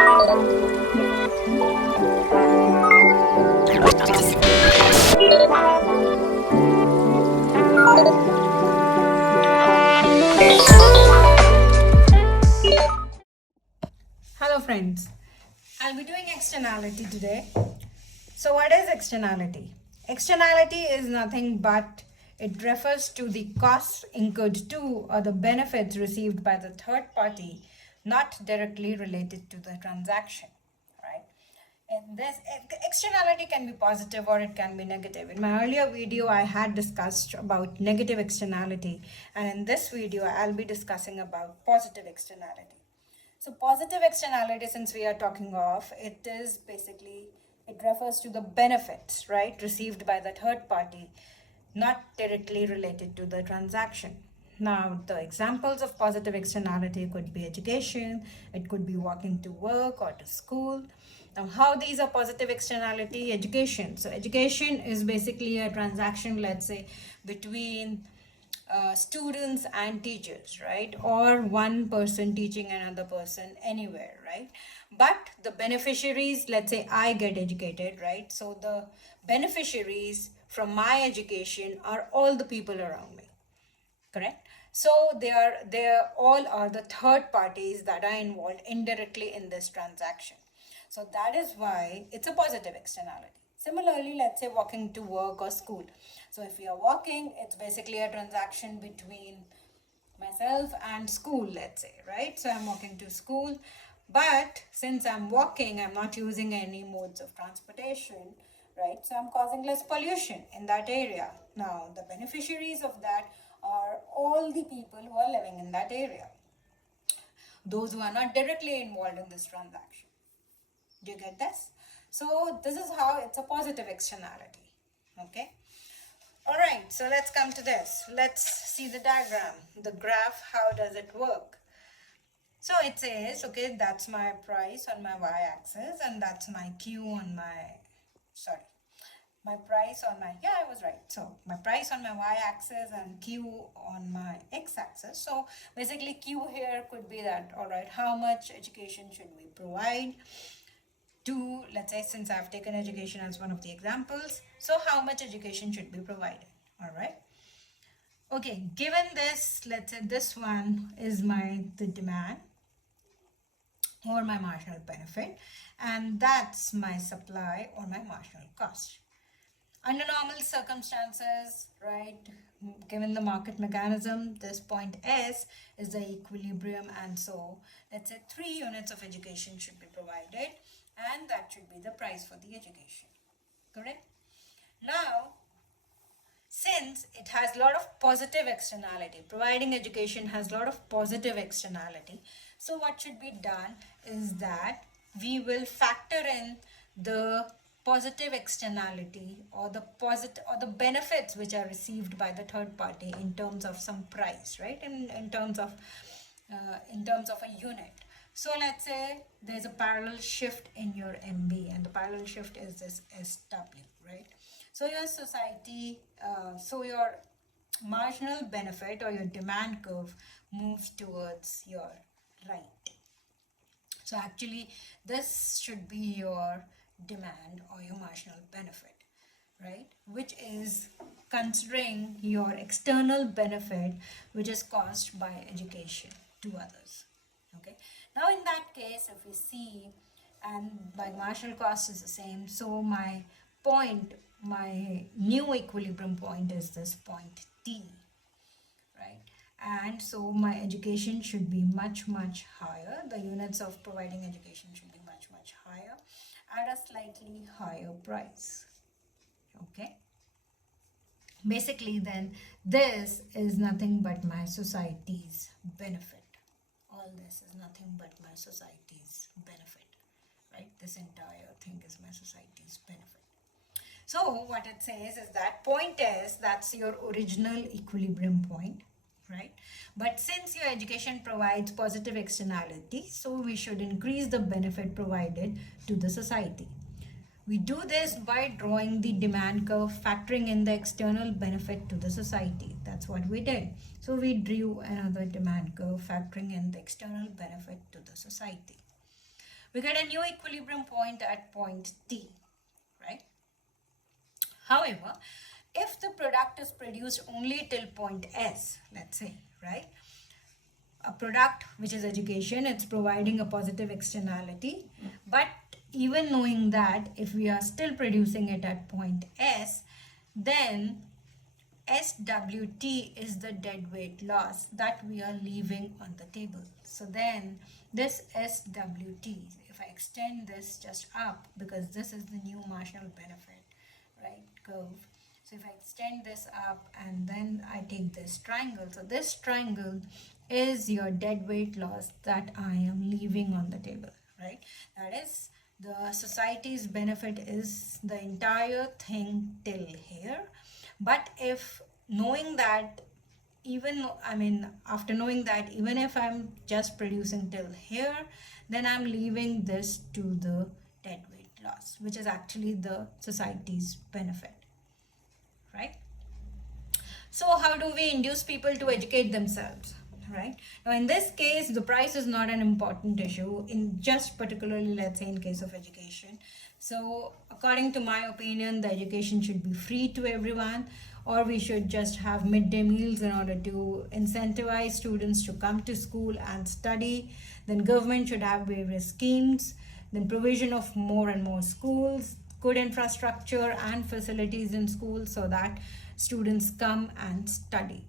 Hello friends, I'll be doing externality today. So what is externality? Externality is nothing but it refers to the costs incurred to or the benefits received by the third party not directly related to the transaction, right? And this externality can be positive or it can be negative. In my earlier video, I had discussed about negative externality, and in this video, I'll be discussing about positive externality. So positive externality, since we are talking of, it is basically, it refers to the benefits, right, received by the third party, not directly related to the transaction. Now, the examples of positive externality could be education, it could be walking to work or to school. Now, how these are positive externality? Education. So education is basically a transaction, let's say, between students and teachers, right? Or one person teaching another person anywhere, right? But the beneficiaries, let's say I get educated, right? So the beneficiaries from my education are all the people around me, correct? So they all are the third parties that are involved indirectly in this transaction. So that is why it's a positive externality. Similarly, let's say walking to work or school. So if you are walking, it's basically a transaction between myself and school, let's say, right? So I'm walking to school, but since I'm walking, I'm not using any modes of transportation, right? So I'm causing less pollution in that area. Now, the beneficiaries of that are all the people who are living in that area, those who are not directly involved in this transaction. Do you get this? So this is how it's a positive externality. Okay. All right. So let's come to this. Let's see the diagram, the graph. How does it work? So it says, okay, that's my price on my y-axis, and that's my q on my, my price on my, I was right. So my price on my y-axis and q on my x-axis. So basically q here could be that, all right, how much education should we provide to, let's say, since I've taken education as one of the examples, so how much education should be provided, all right? Okay, given this, let's say this one is the demand or my marginal benefit, and that's my supply or my marginal cost. Under normal circumstances, right, given the market mechanism, this point S is the equilibrium, and so let's say 3 units of education should be provided, and that should be the price for the education, correct? Now, since it has a lot of positive externality, providing education has a lot of positive externality, so what should be done is that we will factor in the positive externality or the benefits which are received by the third party in terms of some price, right? In terms of a unit. So let's say there's a parallel shift in your MB, and the parallel shift is this SW, right? So your society, so your marginal benefit or your demand curve moves towards your right. So actually this should be your demand or your marginal benefit, right? Which is considering your external benefit which is caused by education to others. Okay. Now in that case, if we see, and my marginal cost is the same, so my new equilibrium point is this point T, right? And so my education should be much higher. The units of providing education should be much higher at a slightly higher price. Okay. Basically then this is nothing but my society's benefit. All this is nothing but my society's benefit, right? This entire thing is my society's benefit. So what it says is that point S, that's your original equilibrium point, right? But since your education provides positive externality, so we should increase the benefit provided to the society. We do this by drawing the demand curve, factoring in the external benefit to the society. That's what we did. So we drew another demand curve, factoring in the external benefit to the society. we get a new equilibrium point at point T, right? However, if the product is produced only till point S, let's say, right? A product which is education, it's providing a positive externality. But even knowing that, if we are still producing it at point S, then SWT is the dead weight loss that we are leaving on the table. So then this SWT, if I extend this just up, because this is the new marginal benefit, right, curve. So if I extend this up and then I take this triangle, so this triangle is your dead weight loss that I am leaving on the table, right? That is, the society's benefit is the entire thing till here. But if knowing that, after knowing that, even if I'm just producing till here, then I'm leaving this to the dead weight loss, which is actually the society's benefit, right? So how do we induce people to educate themselves, right? Now in this case, the price is not an important issue, in just particularly, let's say, in case of education. So according to my opinion, the education should be free to everyone, or we should just have midday meals in order to incentivize students to come to school and study. Then government should have various schemes, then provision of more and more schools, good infrastructure and facilities in schools so that students come and study.